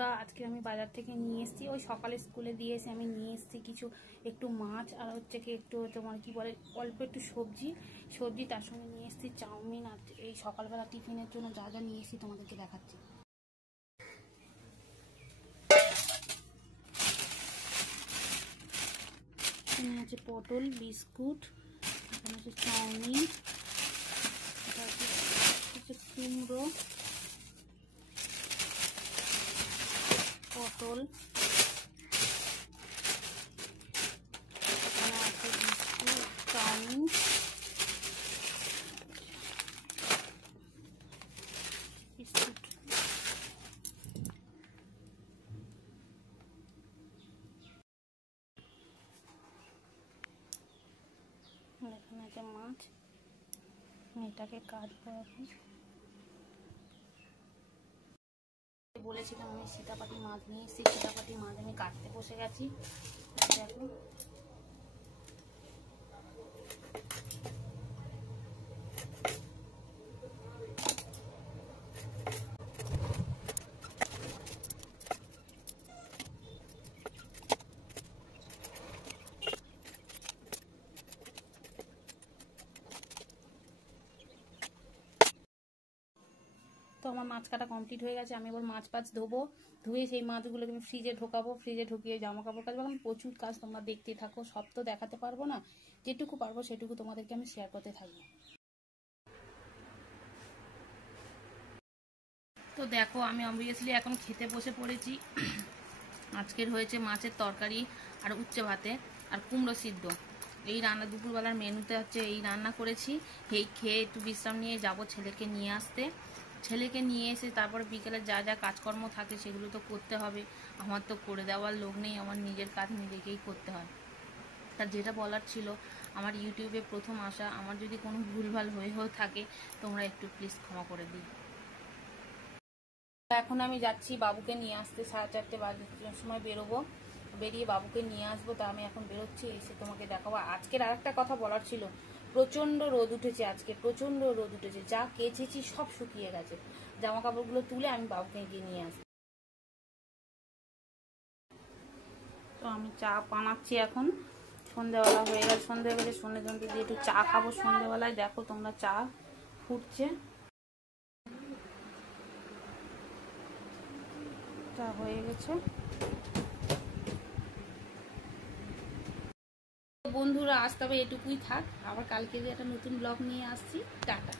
বন্ধুরা, আজকে আমি বাজার থেকে নিয়ে এসেছি, ওই সকালে স্কুলে দিয়ে এসে আমি নিয়ে এসেছি কিছু একটু মাছ আর হচ্ছে কি একটু তোমার কি বলে অল্প একটু সবজি তার সঙ্গে নিয়ে এসেছি চাউমিন। আর এই সকালবেলা টিফিনের জন্য যা যা নিয়ে এসেছি তোমাদেরকে দেখাচ্ছি। এখানে আছে পটল, বিস্কুট, এখানে আছে চাউমিন, এটা হচ্ছে কুমড়ো, পটল, এখানে আছে বিস্কুট, চাউমিন, বিস্কুট, এখানে আছে মাছ। এটাকে কাটবো এখন। বলেছিলাম আমি সীতাপাটি মাছ নিয়ে এসেছি, সীতাপাটি মাছ আমি কাটতে বসে গেছি। দেখো তো আমার মাছ কাটা কমপ্লিট হয়ে গেছে। আমি এবার মাছ ধোবো, ধুয়ে সেই মাছগুলোকে আমি ফ্রিজে ঢোকাবো। ফ্রিজে ঢুকিয়ে জামা কাপড় কাচবো। এখন প্রচুর কাজ, তোমরা দেখতে থাকো। সব তো দেখাতে পারবো না, যেটুকু পারবো সেটুকু তোমাদেরকে আমি শেয়ার করতে থাকবো। তো দেখো, আমি অবভিয়াসলি এখন খেতে বসে পড়েছি। আজকের হয়েছে মাছের তরকারি আর উচ্চে ভাতে আর কুমড়ো সিদ্ধ। এই রান্না দুপুরবেলার মেনুতে হচ্ছে এই রান্না করেছি। এই খেয়ে একটু বিশ্রাম নিয়ে যাব ছেলেকে নিয়ে আসতে। ছেলেকে নিয়ে এসে তারপর বিকেলে যা যা কাজকর্ম থাকে সেগুলো তো করতে হবে। আমার তো করে দেওয়ার লোক নেই, আমার নিজের কাজ নিজেকেই করতে হয়। তার যেটা বলার ছিল, আমার ইউটিউবে প্রথম আসা, আমার যদি কোনো ভুলভাল হয়েও থাকে তোমরা একটু প্লিজ ক্ষমা করে দিই। এখন আমি যাচ্ছি বাবুকে নিয়ে আসতে, 4:30 বাজার সময় বেরোবো। বেরিয়ে বাবুকে নিয়ে আসবো। তা আমি এখন বেরোচ্ছি, এসে তোমাকে দেখাবো। আজকের আরেকটা কথা বলার ছিল, প্রচন্ড রোদ উঠেছে আজকে, প্রচন্ড রোদ উঠেছে। যা কেচেছি সব শুকিয়ে গেছে। জামা কাপড়গুলো তুলে আমি বাবুকে গিয়ে নিয়ে আসবো। তো আমি চা বানাচ্ছি এখন। সন্ধ্যেবেলা হয়ে গেছে, সন্ধ্যে হয়ে গেছে। সন্ধ্যে দিয়ে একটু চা খাবো সন্ধ্যেবেলায়। দেখো তোমরা, চা ফুটছে, চা হয়ে গেছে। বন্ধুরা, আজ তবে এটুকুই থাক। আবার কালকে একটা নতুন ব্লগ নিয়ে আসছি। টাটা।